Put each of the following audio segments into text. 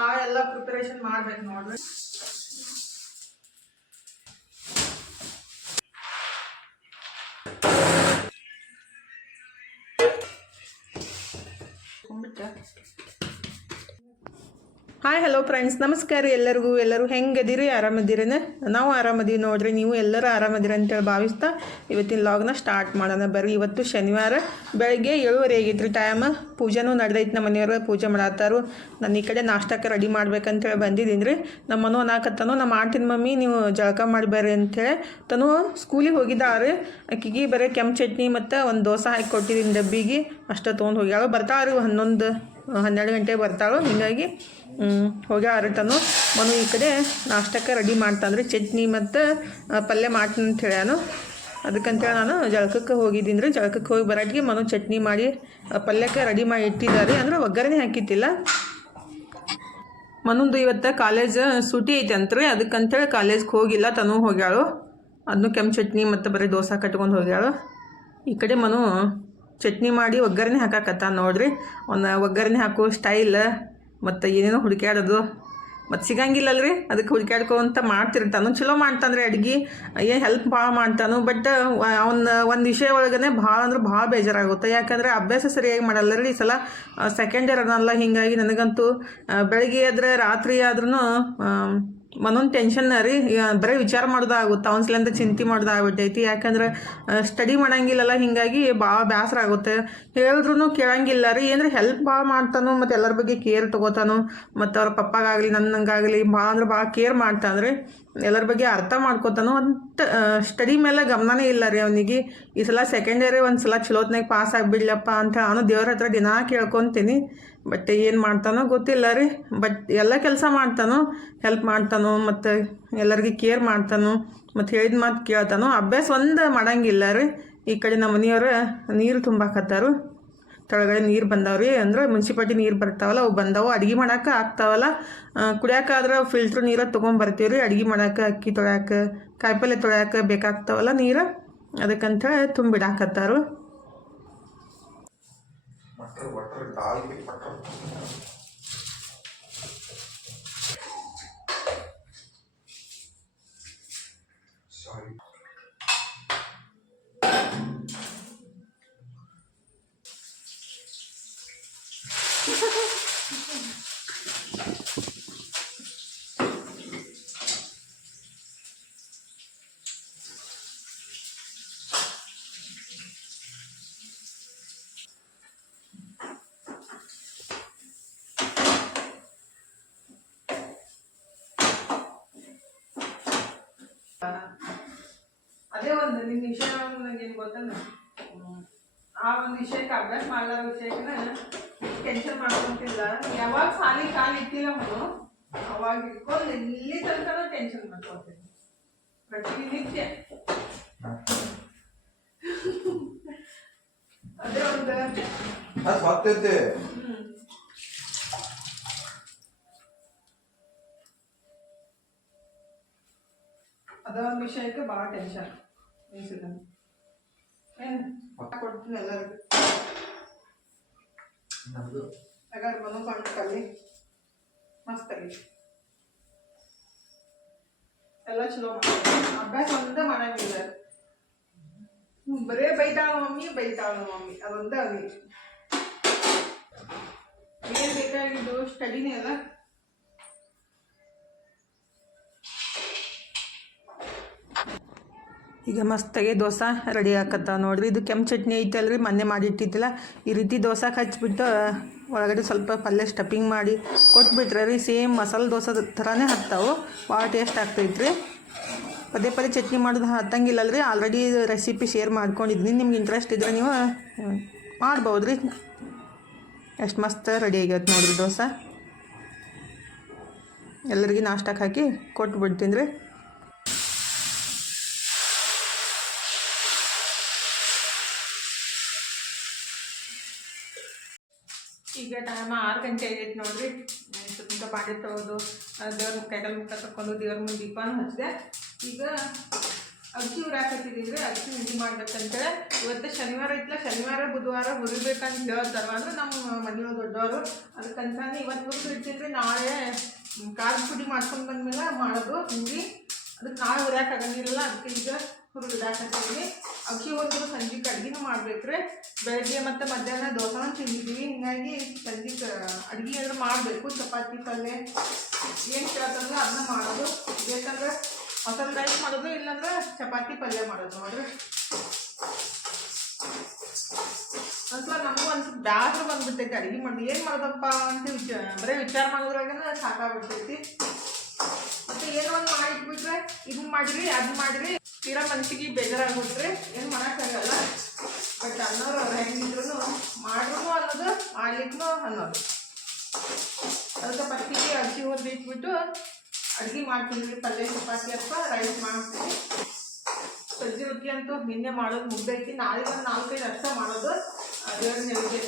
ಎಲ್ಲ ಪ್ರಿಪರೇಷನ್ ಮಾಡ್ಬೇಕು ನೋಡ್ರಿ. ಹಾಯ್ ಹಲೋ ಫ್ರೆಂಡ್ಸ್, ನಮಸ್ಕಾರ ಎಲ್ಲರೂ ಹೆಂಗದಿರಿ? ಆರಾಮದಿರೇನ? ನಾವು ಆರಾಮದೀವಿ ನೋಡ್ರಿ. ನೀವು ಎಲ್ಲರೂ ಆರಾಮದಿರಿ ಅಂತೇಳಿ ಭಾವಿಸ್ತಾ ಇವತ್ತಿನ ಲಾಗ್ನ ಸ್ಟಾರ್ಟ್ ಮಾಡೋಣ ಬರ್ರಿ. ಇವತ್ತು ಶನಿವಾರ ಬೆಳಗ್ಗೆ 7:30 ಆಗೈತ್ರಿ ಟೈಮ್. ಪೂಜೆನೂ ನಡೆದೈತಿ. ನಮ್ಮ ಮನೆಯವ್ರು ಪೂಜೆ ಮಾಡತ್ತಾರು. ನಾನು ಈ ಕಡೆ ನಾಷ್ಟಕ್ಕೆ ರೆಡಿ ಮಾಡ್ಬೇಕಂತೇಳಿ ಬಂದಿದ್ದೀನಿ ರೀ. ನಮ್ಮ ಮನು ಅನ್ನಾಕತ್ತಾನು, ನಮ್ಮ ಮಾಡ್ತೀನಿ ಮಮ್ಮಿ ನೀವು ಜಳಕ ಮಾಡಿ ಬರ್ರಿ ಅಂಥೇಳಿ. ತನು ಸ್ಕೂಲಿಗೆ ಹೋಗಿದ್ದಾಳೆ. ಆಕಿಗೆ ಬರೀ ಕೆಂಪು ಚಟ್ನಿ ಮತ್ತು ಒಂದು ದೋಸೆ ಹಾಕಿ ಕೊಟ್ಟಿದ್ದೀನಿ ಡಬ್ಬಿಗೆ. ಅಷ್ಟೇ ತೊಗೊಂಡು ಹೋಗ್ಯಾಳು. ಬರ್ತಾಳೆ 11-12 ಗಂಟೆಗೆ ಬರ್ತಾಳು. ಹೀಗಾಗಿ ಹೋಗ್ಯಾರ ತನು. ಮನು ಈ ಕಡೆ ನಾಷ್ಟಕ್ಕೆ ರೆಡಿ ಮಾಡ್ತಾನ್ರಿ. ಚಟ್ನಿ ಮತ್ತು ಪಲ್ಯ ಮಾಡ್ತೀನಿ ಅಂತ ಹೇಳ್ಯಾನು. ಅದಕ್ಕಂತೇಳಿ ನಾನು ಜಳಕಕ್ಕೆ ಹೋಗಿದ್ದೀನಿ ರೀ. ಜಳಕಕ್ಕೆ ಹೋಗಿ ಬರೋಟ್ಟಿಗೆ ಮನು ಚಟ್ನಿ ಮಾಡಿ ಪಲ್ಯಕ್ಕೆ ರೆಡಿ ಮಾಡಿ ಇಟ್ಟಿದ್ದಾರೆ. ಅಂದರೆ ಒಗ್ಗರಣೆ ಹಾಕಿತ್ತಿಲ್ಲ. ಮನಂದು ಇವತ್ತು ಕಾಲೇಜ್ ಸೂಟಿ ಐತೆ ಅಂತ್ರಿ. ಅದಕ್ಕಂತೇಳಿ ಕಾಲೇಜ್ಗೆ ಹೋಗಿಲ್ಲ. ತನು ಹೋಗ್ಯಾಳು. ಅದನ್ನು ಕೆಂಪು ಚಟ್ನಿ ಮತ್ತು ಬರೀ ದೋಸೆ ಕಟ್ಕೊಂಡು ಹೋಗ್ಯಾಳು. ಈ ಕಡೆ ಮನು ಚಟ್ನಿ ಮಾಡಿ ಒಗ್ಗರಣೆ ಹಾಕಕತ್ತ ನೋಡ್ರಿ. ಒಗ್ಗರಣೆ ಹಾಕೋ ಸ್ಟೈಲ್ ಮತ್ತು ಏನೇನೋ ಹುಡುಕ್ಯಾಡೋದು ಮತ್ತು ಸಿಗಂಗಿಲ್ಲಲ್ರಿ. ಅದಕ್ಕೆ ಹುಡುಕ್ಯಾಡ್ಕೊಂತ ಮಾಡ್ತಿರ್ತಾನು. ಚಲೋ ಮಾಡ್ತಾನ್ರಿ ಅಡ್ಗೆ. ಏನು ಹೆಲ್ಪ್ ಭಾಳ ಮಾಡ್ತಾನು. ಬಟ್ ಒಂದು ವಿಷಯ ಒಳಗನೆ ಭಾಳ ಅಂದ್ರೆ ಭಾಳ ಬೇಜಾರಾಗುತ್ತೆ. ಯಾಕಂದರೆ ಅಭ್ಯಾಸ ಸರಿಯಾಗಿ ಮಾಡಲ್ಲ ರೀ. ಈ ಸಲ ಸೆಕೆಂಡ್ ಇಯರ್ ಅನ್ನಲ್ಲ. ಹೀಗಾಗಿ ನನಗಂತೂ ಬೆಳಗ್ಗೆ ಆದರೆ ರಾತ್ರಿ ಆದ್ರೂ ಮನೊಂದು ಟೆನ್ಷನ್ ರೀ. ಬರೀ ವಿಚಾರ ಮಾಡೋದಾಗುತ್ತೆ. ಅವನ್ಸಲಿಂದ ಚಿಂತೆ ಮಾಡೋದಾಗ್ಬಿಟ್ಟೈತಿ. ಯಾಕಂದ್ರೆ ಸ್ಟಡಿ ಮಾಡಂಗಿಲ್ಲಲ್ಲ. ಹೀಗಾಗಿ ಭಾಳ ಬೇಸರ ಆಗುತ್ತೆ. ಹೇಳಿದ್ರು ಕೇಳಂಗಿಲ್ಲ ರೀ. ಏನಂದ್ರೆ ಹೆಲ್ಪ್ ಭಾಳ ಮಾಡ್ತಾನು ಮತ್ತು ಎಲ್ಲರ ಬಗ್ಗೆ ಕೇರ್ ತೊಗೋತಾನು. ಮತ್ತು ಅವ್ರ ಪಪ್ಪಾಗಾಗಲಿ ನನ್ನಂಗಾಗಲಿ ಭಾಳ ಅಂದ್ರೆ ಭಾಳ ಕೇರ್ ಮಾಡ್ತಾನೆ ರೀ. ಎಲ್ಲರ ಬಗ್ಗೆ ಅರ್ಥ ಮಾಡ್ಕೋತಾನು. ಅಂತ ಸ್ಟಡಿ ಮೇಲೆ ಗಮನನೇ ಇಲ್ಲ ರೀ ಅವನಿಗೆ. ಈ ಸಲ ಸೆಕೆಂಡ್ ಇಯರೇ ಒಂದು ಸಲ ಚಲೋತ್ನಾಗ ಪಾಸ್ ಆಗಿಬಿಡ್ಲಪ್ಪ ಅಂತ ನಾನು ದೇವ್ರ ಹತ್ರ ದಿನ ಕೇಳ್ಕೊತೀನಿ. ಬಟ್ ಏನು ಮಾಡ್ತಾನೋ ಗೊತ್ತಿಲ್ಲ ರೀ. ಬಟ್ ಎಲ್ಲ ಕೆಲಸ ಮಾಡ್ತಾನು. ಹೆಲ್ಪ್ ಮಾಡ್ತಾನು ಮತ್ತು ಎಲ್ಲರಿಗೆ ಕೇರ್ ಮಾಡ್ತಾನು ಮತ್ತು ಹೇಳಿದ ಮಾತು ಕೇಳ್ತಾನು. ಅಭ್ಯಾಸ ಒಂದು ಮಾಡಂಗಿಲ್ಲ ರೀ. ಈ ಕಡೆ ನಮ್ಮ ಮನೆಯವ್ರು ನೀರು ತುಂಬಾಕತ್ತಾರು. ಕೆಳಗಡೆ ನೀರು ಬಂದಾವ್ರಿ. ಅಂದ್ರೆ ಮುನ್ಸಿಪಾಲ್ಟಿ ನೀರು ಬರ್ತಾವಲ್ಲ, ಅವು ಬಂದಾವು. ಅಡುಗೆ ಮಾಡೋಕೆ ಆಗ್ತಾವಲ್ಲ. ಕುಡಿಯೋಕ್ಕಾದ್ರೆ ಫಿಲ್ಟ್ರ್ ನೀರು ತೊಗೊಂಬರ್ತೀವಿ ರೀ. ಅಡುಗೆ ಮಾಡೋಕೆ, ಅಕ್ಕಿ ತೊಳ್ಯಾಕೆ, ಕಾಯಿಪಲ್ಲೆ ತೊಳ್ಯಾಕೆ ಬೇಕಾಗ್ತಾವಲ್ಲ ನೀರು. ಅದಕ್ಕಂತ ತುಂಬಿಡಾಕತ್ತಾರು. ಅದೇ ಒಂದು ನಿನ್ನ ವಿಷಯ ನನಗೇನು ಗೊತ್ತಂದ್ರೆ ಆ ಒಂದು ವಿಷಯಕ್ಕೆ ಅಭ್ಯಾಸ ಮಾಡಲಾರ ವಿಷಯಕ್ಕೆ ಟೆನ್ಷನ್ ಮಾಡ್ಕೊಂತಿಲ್ಲ. ಯಾವಾಗ ಕಾಲು ಇಟ್ಟಿಲ್ಲ ಅವನು ಅವಾಗ ಇಟ್ಕೊಂಡು ಇಲ್ಲಿ ತನಕ ಟೆನ್ಷನ್ ಮಾಡ್ಕೊತೀನಿ ಪ್ರತಿನಿತ್ಯ. ಅದೇ ಒಂದು ಅದೊಂದು ವಿಷಯಕ್ಕೆ ಭಾಳ ಟೆನ್ಷನ್ ಏನು ಕೊಡ್ತೀನಿ ಎಲ್ಲರಿಗೂ. ಹಾಗಾದ್ರೆ ಮನು ಕಣ್ಣಲ್ಲಿ ಮಸ್ತಾಗಿ ಎಲ್ಲ ಚಲೋ ಅಭ್ಯಾಸ ಒಂದೇ ಮಾಡಂಗಿಲ್ಲ. ಬರೇ ಬೈತಾಳ ಮಮ್ಮಿ ಅದೊಂದೇ ಆಗಲಿ. ಏನು ಬೇಕಾಗಿದ್ದು ಸ್ಟಡಿನೇ ಅಲ್ಲ. ಈಗ ಮಸ್ತಾಗಿ ದೋಸೆ ರೆಡಿ ಆಕತ್ತ ನೋಡ್ರಿ. ಇದು ಕೆಂಪು ಚಟ್ನಿ ಐತಲ್ರಿ, ಮೊನ್ನೆ ಮಾಡಿಟ್ಟಿದ್ದಿಲ್ಲ. ಈ ರೀತಿ ದೋಸೆ ಹಚ್ಬಿಟ್ಟು ಒಳಗಡೆ ಸ್ವಲ್ಪ ಪಲ್ಯ ಸ್ಟಫಿಂಗ್ ಮಾಡಿ ಕೊಟ್ಬಿಟ್ರೆ ರೀ ಸೇಮ್ ಮಸಾಲೆ ದೋಸೆ ಥರನೇ ಹತ್ತಾವು. ಭಾಳ ಟೇಸ್ಟ್ ಆಗ್ತೈತ್ರಿ. ಪದೇ ಚಟ್ನಿ ಮಾಡೋದು ಹತ್ತಂಗಿಲ್ಲಲ್ರಿ. ಆಲ್ರೆಡಿ ರೆಸಿಪಿ ಶೇರ್ ಮಾಡ್ಕೊಂಡಿದ್ದೀನಿ. ನಿಮ್ಗೆ ಇಂಟ್ರೆಸ್ಟ್ ಇದ್ರೆ ನೀವು ಮಾಡ್ಬೋದು ರೀ. ಎಷ್ಟು ಮಸ್ತ್ ರೆಡಿ ಆಗೈತೆ ನೋಡಿರಿ ದೋಸೆ. ಎಲ್ಲರಿಗೆ ನಾಷ್ಟಕ್ಕೆ ಹಾಕಿ ಕೊಟ್ಬಿಡ್ತೀನಿ ರೀ. ಈಗ ಟೈಮ್ 6 ಗಂಟೆ ಆಗೈತೆ ನೋಡ್ರಿ. ಸ್ವಲ್ಪ ಬಾಂಡೆ ತೊಳೆದು ದೇವ್ರ ಕೈಗಲ್ ಮುಖ ತಕ್ಕೊಂಡು ದೇವ್ರ ಮುಂದೆ ದೀಪನೂ ಹಚ್ಚಿದೆ. ಈಗ ಅಕ್ಕಿ ಹುರಾಕತ್ತಿದ್ದೀವಿ. ಅಕ್ಕಿ ಹುಡಿ ಮಾಡ್ಬೇಕಂತೇಳಿ ಇವತ್ತು ಶನಿವಾರ ಇತ್ತಲ್ಲ, ಶನಿವಾರ ಬುಧವಾರ ಹುರಿಬೇಕಂತ ಹೇಳ್ತಾರ ಅಂದ್ರೆ ನಮ್ಮ ಮನೆಯವ್ರು ದೊಡ್ಡವರು. ಅದಕ್ಕಂತಾನೆ ಇವತ್ತು ಹುರಿದು ಇಟ್ಟಿದ್ರೆ ನಾಳೆ ಖಾರದ ಪುಡಿ ಮಾಡ್ಕೊಂಡು ಬಂದ್ಮೇಲೆ ಮಾಡೋದು ಹುಡಿ. ಅದಕ್ಕೆ ನಾಳೆ ಹುರಿಯಾಕಾಗಂಗಿಲ್ಲ, ಅದಕ್ಕೆ ಈಗ ಹುರಿದಾಕತ್ತೀವಿ. ಅಕ್ಕಿ ಹುರಿದು ಸಂಜೆಗೆ ಅಡುಗೆನೂ ಮಾಡ್ಬೇಕ್ರಿ. ಬೆಳಗ್ಗೆ ಮತ್ತು ಮಧ್ಯಾಹ್ನ ದೋಸೆನೂ ತಿಂದಿದ್ದೀವಿ. ಹೀಗಾಗಿ ಸಂಜೆಗೆ ಅಡುಗೆ ಏನಾದ್ರು ಮಾಡಬೇಕು. ಚಪಾತಿ ಪಲ್ಯ ಏನು ಕೇಳ್ತಂದ್ರೆ ಅದನ್ನ ಮಾಡೋದು. ಬೇಕಂದ್ರೆ ಮಸಾಲೆ ರೈಸ್ ಮಾಡೋದು, ಇಲ್ಲಾಂದ್ರೆ ಚಪಾತಿ ಪಲ್ಯ ಮಾಡೋದು ನೋಡ್ರಿ. ಒಂದ್ಸಲ ನಮಗೂ ಒಂದ್ಸಲ ಬ್ಯಾಸರ ಬಂದ್ಬಿಟ್ಟೈತಿ ಅಡುಗೆ ಮಾಡೋದು. ಏನು ಮಾಡೋದಪ್ಪ ಅಂತ ಬರೀ ವಿಚಾರ ಮಾಡೋದ್ರಾಗನ ಸಾಕಾಗ್ಬಿಡ್ತೈತಿ. ಮತ್ತು ಏನೋ ಒಂದು ಮಾಡಿಟ್ಬಿಟ್ರೆ ಇದನ್ನ ಮಾಡಿರಿ ಅದನ್ನ ಮಾಡಿರಿ ತೀರಾ ಮನಸ್ಸಿಗೆ ಬೇಜಾರಾಗ್ಬಿಟ್ರೆ ಏನು ಮಾಡೋಕ್ಕಾಗಲ್ಲ. ಬಟ್ ಅನ್ನೋರು ಅವ್ರು ಹೆಂಗಿದ್ರು ಮಾಡ್ರೂ ಅನ್ನೋದು ಮಾಡ್ಲಿಕ್ಕೂ ಅನ್ನೋದು. ಅದಕ್ಕೆ ಫಸ್ಟಿಗೆ ಅಕ್ಕಿ ಹುರಿದು ಇಟ್ಬಿಟ್ಟು ಅಡುಗೆ ಮಾಡ್ತೀನಿ. ಪಲ್ಯ ಚಪಾತಿ ಅಥವಾ ರೈಸ್ ಮಾಡ್ತೀನಿ. ಸಜ್ಜಿ ರೊಟ್ಟಿ ಅಂತೂ ನಿನ್ನೆ ಮಾಡೋದು ಮುಗ್ದೈತಿ. ನಾಳೆ ಒಂದು 4-5 ಅಷ್ಟ ಮಾಡೋದು. ದೇವ್ರ ನೈವೇದ್ಯ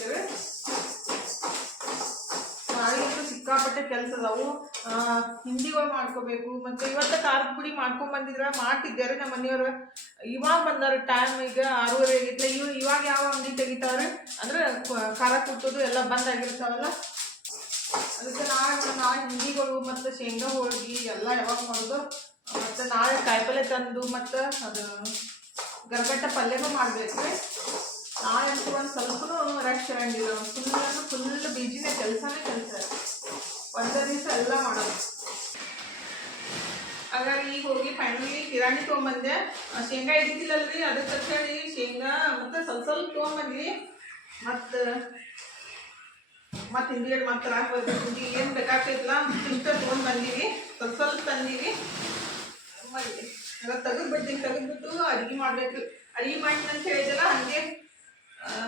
ನಾಳೆಗಂತೂ ಸಿಕ್ಕಾಪಟ್ಟೆ ಕೆಲಸ ಅದಾವು. ಹಿಂದಿಗಳು ಮಾಡ್ಕೋಬೇಕು. ಮತ್ತು ಇವತ್ತು ಖಾರದ ಪುಡಿ ಮಾಡ್ಕೊಂಬಂದಿದ್ರೆ ಮಾಡ್ತಿದ್ದಾರೆ ನಮ್ಮ ಮನೆಯವರು. ಇವಾಗ ಬಂದಾರೆ, ಟೈಮ್ ಈಗ 6:30 ಆಗಿತ್ತು. ಇವಾಗ ಯಾವ ಅಂಗಡಿ ತೆಗಿತಾವ್ರೆ ಅಂದ್ರೆ ಖಾರ ಕುಟ್ಟೋದು ಎಲ್ಲ ಬಂದಾಗಿರ್ತಾವಲ್ಲ. ಅದಕ್ಕೆ ನಾಳೆ ಹಿಂದಿಗಳು ಮತ್ತು ಶೇಂಗಾ ಹೋಳಿಗೆ ಎಲ್ಲ ಯಾವಾಗ ಮಾಡೋದು. ಮತ್ತು ನಾಳೆ ಕಾಯಿಪಲ್ಯ ತಂದು ಮತ್ತು ಅದು ಗರಗಟ್ಟ ಪಲ್ಯನೂ ಮಾಡಬೇಕು. ನಾಳೆ ಅಂತೂ ಒಂದು ಸ್ವಲ್ಪನೂ ರಶ್ ಇರಂಗಿಲ್ಲ. ಫುಲ್ ಬೀಜಿನ ಕೆಲಸನೇ ಕೆಲಸ. ಒಂದೇ ದಿವಸ ಎಲ್ಲ ಮಾಡೋದು. ಹಾಗಾಗಿ ಈಗ ಹೋಗಿ ಫೈನಲಿ ಕಿರಾಣಿ ತೊಗೊಂಬಂದೆ. ಶೇಂಗಾ ಇದ್ದಿದ್ದಿಲ್ಲಲ್ರಿ, ಅದಕ್ಕೆ ಹೇಳಿ ಶೇಂಗಾ ಮತ್ತು ಸ್ವಲ್ಪ ತೊಗೊಂಬಂದ್ವಿ. ಮತ್ತು ಹಿಂದಿಗಡೆ ಮತ್ತೆ ಹಾಕ್ಬೇಕು. ಹಿಂದಿ ಏನು ಬೇಕಾಗ್ತೈತಲ್ಲ ಇಷ್ಟ ತೊಗೊಂಡು ಬಂದೀವಿ. ಸ್ವಲ್ಪ ತಂದೀವಿ. ಎಲ್ಲ ತೆಗೆದ್ಬಿಟ್ಟು ಅಡುಗೆ ಮಾಡಬೇಕು. ಅಡುಗೆ ಮಾಡ್ತೀನಿ ಅಂತ ಹೇಳಿದಲ್ಲ, ಹಾಗೆ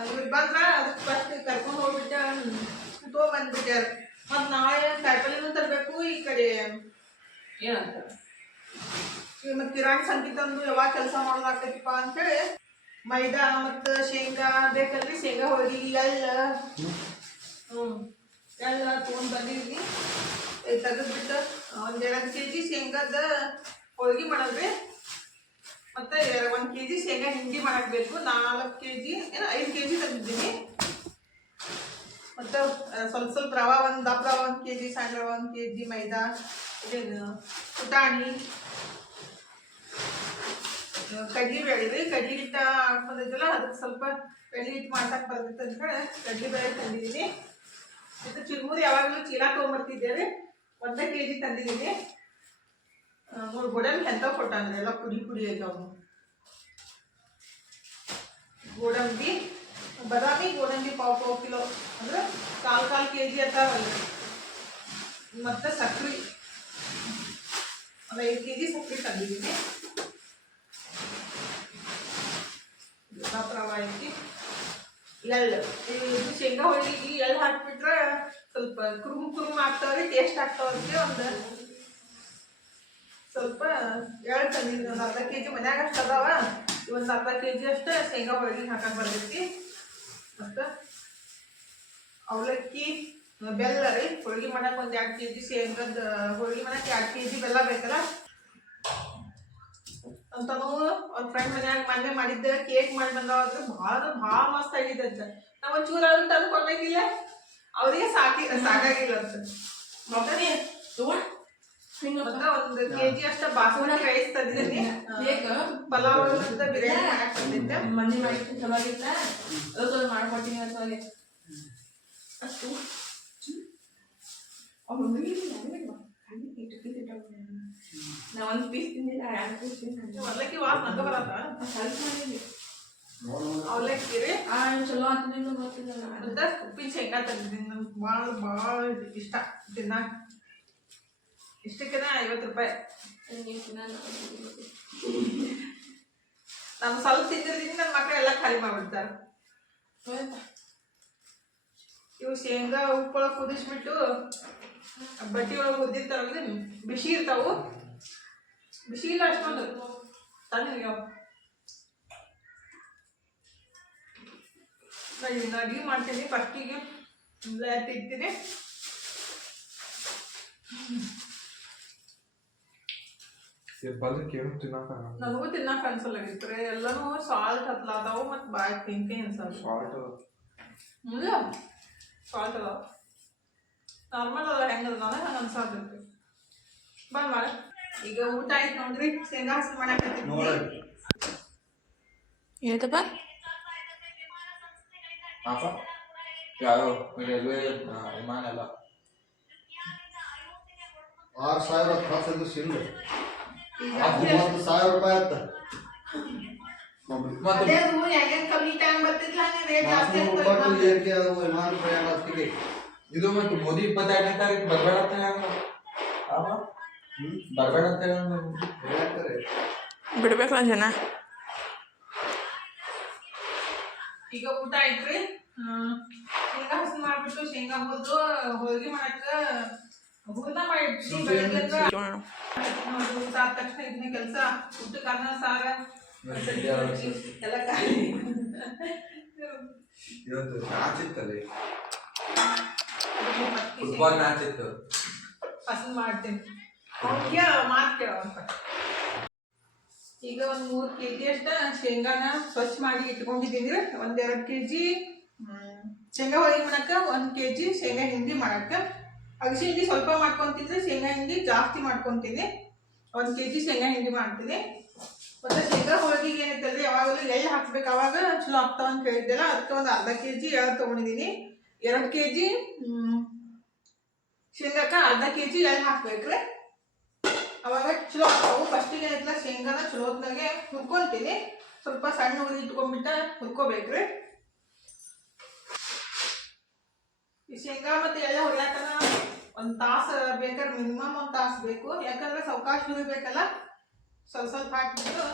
ಇವ್ರು ಬಂದ್ರೆ ಅದಕ್ಕೆ ಫಸ್ಟ್ ಕರ್ಕೊಂಡು ಹೋಗ್ಬಿಟ್ಟೆ ತೊಗೊಂಬಂದ್ಬಿಟ್ಟಾರೆ. ಮತ್ತು ನಾಳೆ ಕಾಯಿಪಲ್ಯನೂ ತರಬೇಕು. ಈ ಕಡೆ ಏನಂತ ಮತ್ತು ಕಿರಾಣಿ ಸಂಖ್ಯೆ ತಂದು ಯಾವಾಗ ಕೆಲಸ ಮಾಡೋದಾಗ್ತೈತಿಪ್ಪ ಅಂತೇಳಿ ಮೈದಾ ಮತ್ತು ಶೇಂಗಾ ಬೇಕಲ್ರಿ. ಶೇಂಗಾ ಹೋಳಿಗೆ ಎಲ್ಲ ತೊಗೊಂಡು ಬಂದಿದ್ವಿ. ತೆಗೆದ್ಬಿಟ್ಟು 1-2 kg ಶೇಂಗಾದ ಹೋಳಿಗೆ ಮಾಡೋದ್ರಿ. ಮತ್ತು 1 kg ಶೇಂಗಾ ಹಿಂಡಿ ಮಾಡಬೇಕು. 4 kg 5 kg ತಂದಿದ್ದೀನಿ. ಮತ್ತು ಸ್ವಲ್ಪ ರವೆ, ದಪ್ಪ ರವೆ 1 kg, ಸಣ್ಣ ರವೆ 1 kg, ಮೈದಾ, ಇದೇನು ಪುಟಾಣಿ, ಕಡ್ಲಿಬೇಳೆ ರೀ. ಕಡ್ಲಿ ಹಿಟ್ಟು ಹಾಕೊಂಡಿದ್ದಲ್ಲ, ಅದಕ್ಕೆ ಸ್ವಲ್ಪ ಕಡ್ಲಿ ಹಿಟ್ಟು ಮಾಡ್ಸಕ್ಕೆ ಬರ್ತೈತೆ ಅಂತ ಹೇಳಿ ಕಡ್ಲಿಬೇಳೆ ತಂದಿದ್ದೀನಿ. ಮತ್ತು ಚಿರುಮುರಿ ಯಾವಾಗಲೂ ಚೀಲ ತೊಗೊಂಬರ್ತಿದ್ದೇವೆ. 1 kg ತಂದಿದ್ದೀನಿ. ಗೋಡಂಬಿ ಎಂಥವು ಕೊಟ್ಟಾಂದ್ರೆ ಎಲ್ಲ ಪುಡಿ ಐತವು. ಗೋಡಂಬಿ, ಬಾದಾಮಿ ಗೋಡಂಬಿ ಪಾವು ಕಿಲೋ ಅಂದ್ರೆ 1/4 kg ಅತ್ತಾವಲ್ಲ. ಮತ್ತು ಸಕ್ರೆ 5 kg ಸಕ್ರೆ ತಂದಿದ್ದೀನಿ. ರವೆ ಐತಿ. ಎಳ್ಳು, ಇದು ಶೇಂಗಾ ಹೋಳಿಗೆ ಎಳ್ಳು ಹಾಕ್ಬಿಟ್ರೆ ಸ್ವಲ್ಪ ಕುರುಮ್ ಆಗ್ತಾವ್ರಿ, ಟೇಸ್ಟ್ ಆಗ್ತಾವ್ರಿ. ಒಂದು ಸ್ವಲ್ಪ ಎಳ್ಳು ತಂದಿದ್ದೀನಿ. ಒಂದು ಅರ್ಧ kg ಮನ್ಯಾಗ ಅಷ್ಟು ಅದಾವ. ಒಂದು ಅರ್ಧ kg ಅಷ್ಟು ಶೇಂಗಾ ಹೋಳಿಗೆ ಹಾಕಕ್ಕೆ ಬರ್ತೈತಿ. ಮತ್ತು ಅವಲಕ್ಕಿ, ಬೆಲ್ಲ ರೀ. ಹೋಳಿಗೆ ಮಾಡಕ್ಕೆ ಒಂದು 2 kg ಶೇಂಗಾದ ಹೋಳಿಗೆ ಮಾಡಕ್ಕೆ 2 kg ಬೆಲ್ಲ ಬೇಕಲ್ಲ ಅಂತನೂ ಅವ್ರ ಫ್ರೆಂಡ್ ಮನ್ಯಾಗ ಮೊನ್ನೆ ಮಾಡಿದ್ದೆ. ಕೇಕ್ ಮಾಡಿ ಬಂದಾದ್ರೆ ಭಾಳ ಮಸ್ತ್ ಆಗಿದೆ ಅಂತ. ನಾವು ಒಂಚೂರು ಅದನ್ನು ತಂದು ಕೊಡ್ಬೇಕಿಲ್ಲ, ಅವರಿಗೆ ಸಾಕಾಗಿಲ್ಲ ಅಂತ. ಮತ್ತೆ 1 kg ಅಷ್ಟ ಬಾಸುಮತಿ ರೈಸ್ ತಂದಿದ್ದೀನಿ. ಪಲಾವ್ ಬಿರಿಯಾನಿ ಮಾಡಕ್ಕೆ ತಂದಿದ್ದೆ. ಮನೆ ಮಾಡಿಟ್ಟು ಚಲೋಗಿತ್ತ, ಅದು ಮಾಡ್ಕೊಡ್ತೀನಿ ಅಂತ ಅಷ್ಟು ನಾ 1 ಪೀಸ್ ತಿಂದಿಲ್ಲ, 2 ಪೀಸ್ ತಿಂದಿಲ್ಲ. ಅವಲಕ್ಕಿ ವಾಸ ನಂಗೆ ಬರತ್ತ. ಸ್ವಲ್ಪ ಮಾಡಿದ್ವಿ ಅವಲಕ್ಕಿ ರೀ. ಚಲೋ ಆತನಿಲ್ಲ ಗೊತ್ತಿಲ್ಲ. ಮತ್ತು ಉಪ್ಪಿನ ಶೇಂಗಾ ತಂದಿದ್ದೀನಿ. ನಂಗೆ ಭಾಳ ಇಷ್ಟ ತಿನ್ನಾಕ. ಇಷ್ಟಕ್ಕೆ 50 ರೂಪಾಯಿ. ನಾನು ಸ್ವಲ್ಪ ತಿಂದಿರ್ತೀನಿ, ನನ್ನ ಮಕ್ಕಳು ಎಲ್ಲ ಖಾಲಿ ಮಾಡಿಬಿಡ್ತಾರೆ. ಇವು ಶೇಂಗಾ ಉಪ್ಪೊಳಗೆ ಕುದಿಸ್ಬಿಟ್ಟು ಬಟ್ಟಿ ಒಳಗೆ ಉದ್ದಿರ್ತಾವಲ್ಲ, ಬಿಸಿ ಇರ್ತಾವು. ಬಿಸಿ ಇಲ್ಲ ಅಷ್ಟೊಂದು ತಣ್ಣಗೆ. ನಾನು ಅಡುಗೆ ಮಾಡ್ತೀನಿ. ಫಸ್ಟಿಗೆ ಇಡ್ತೀನಿ. ಬದಕೇನು ತಿನ್ನಕ ನನಗೂ ತಿನ್ನಕ್ಕೆ ಅನ್ಸಲ್ಲಾಗಿತ್ತು ಎಲ್ಲನೂ ಸಾಲ್ಟ್ ಹತ್ಲಾದವು ಮತ್ತು ಬಾಯಿ ತಿಂತಿ ಅನ್ಸಲ್ಲ ಸಾಲ್ಟ್ ಇಲ್ಲ ಸಾಲ್ಟ್ ಅದಾವ ನಾರ್ಮಲ್ ಅದ ಹೆಂಗದ ನನಗೆ ಹಂಗೆ ಅನ್ಸಾತೈತಿ ಬಂದ್ ಮಾಡ ಈಗ ಊಟ ಆಯ್ತು ನೋಡ್ರಿ ಶೇಂಗಾ ಹಸಿ ಮಾಡಾಕತ್ತೀನಿ ಏನತ್ತಪ್ಪ ಪಾಪ ಯಾವ ರೈಲ್ವೆ ವಿಮಾನ ಎಲ್ಲ 6,000 ಖರ್ಚು ಸಿಂಡು 30,000 ರೂಪಾಯಿ ಆಯ್ತು ಅದೇ ಅದು ಹೆಂಗೆ ಕಮ್ಮಿ ಟೈಮ್ ಬರ್ತಿದ್ಲ ಹಂಗೆ ರೇಟ್ ಜಾಸ್ತಿ ಆಗ್ತದೆ ಏರಿಕೆ ಅದು ವಿಮಾನ ಪ್ರಯಾಣ ಅಷ್ಟಿಗೆ ಇದು ಮತ್ತು ಮೋದಿ 22ನೇ ತಾರೀಕು ಬರ್ಬೇಡ ಅಂತ ಬರ್ಬೇಡ ಅಂತ ಹೇಳ್ತಾರೆ ಬಿಡ್ಬೇಕಲ್ಲ ಜನ ಈಗ ಊಟ ಆಯ್ತ್ರಿ ಶೇಂಗಾ ಹಸಿ ಮಾಡ್ಬಿಟ್ಟು ಶೇಂಗಾ ಹುರಿದು ಹೋಳಿಗೆ ಮಾಡಕ್ಕ ಹೂರ್ಣ ಮಾಡಿಟ್ರಿ ಬೆಳಗ್ಗೆ ಊಟ ಆದ ತಕ್ಷಣ ಇದನ್ನ ಕೆಲಸ ಊಟಕ್ಕೆ ಅನ್ನ ಸಾರ ಎಲ್ಲ ಖಾಲಿ ಇವತ್ತು ಮ್ಯಾಚ್ ಇತ್ತಲ್ಲಿ ಫುಟ್ಬಾಲ್ ಮ್ಯಾಚ್ ಇತ್ತು ಹಸನ್ ಮಾಡ್ತೀನಿ ಅವ್ನಿಗೆ ಮಾತು ಕೇಳೋಂತ ಈಗ ಒಂದು 3 kg ಅಷ್ಟ ಶೇಂಗಾನ ಸ್ವಚ್ಛ ಮಾಡಿ ಇಟ್ಕೊಂಡಿದ್ದೀನಿ 1-2 kg ಶೇಂಗಾ ಹೋಳಿಗೆ ಮಾಡಕ್ಕೆ 1 kg ಶೇಂಗಾ ಹಿಂಡಿ ಮಾಡಕ್ಕೆ ಅಗಸಿ ಹಿಂಡಿ ಸ್ವಲ್ಪ ಮಾಡ್ಕೊತಿದ್ರೆ ಶೇಂಗಾ ಹಿಂಡಿ ಜಾಸ್ತಿ ಮಾಡ್ಕೊತೀನಿ 1 kg ಶೇಂಗಾ ಹಿಂಡಿ ಮಾಡ್ತೀನಿ ಮತ್ತು ಶೇಂಗಾ ಹೋಳಿಗೆಗೆ ಏನೈತಲ್ರಿ ಯಾವಾಗಲೂ ಎಳ್ಳು ಹಾಕ್ಬೇಕು ಅವಾಗ ಚಲೋ ಆಗ್ತಾವ ಅಂತ ಹೇಳಿದ್ದೆಲ್ಲ ಅದಕ್ಕೆ ಒಂದು ಅರ್ಧ kg ಎಳ್ಳು ತೊಗೊಂಡಿದ್ದೀನಿ 2 kg ಶೇಂಗಾಕ್ಕೆ ಅರ್ಧ kg ಎಳ್ಳು ಹಾಕ್ಬೇಕ್ರಿ ಅವಾಗ ಚಲೋ ಆಗ್ತಾವು ಫಸ್ಟಿಗೆ ಏನೈತಲ್ಲ ಶೇಂಗಾನ ಚಲೋತ್ನಾಗೆ ಹುರ್ಕೊತೀನಿ ಸ್ವಲ್ಪ ಸಣ್ಣ ಉರಿ ಇಟ್ಕೊಂಡ್ಬಿಟ್ಟ ಹುರ್ಕೋಬೇಕ್ರಿ ಈ ಶೇಂಗಾ ಮತ್ತು ಎಳ್ಳು ಹುರಿಯಾಕನ 1 ತಾಸು ಬೇಕಾದ್ರೆ ಮಿನಿಮಮ್ 1 ತಾಸು ಬೇಕು ಯಾಕಂದ್ರೆ ಸಾವಕಾಶ ಹುರಿಬೇಕಲ್ಲ ಸ್ವಲ್ಪ ಹಾಕ್ಬಿಟ್ಟು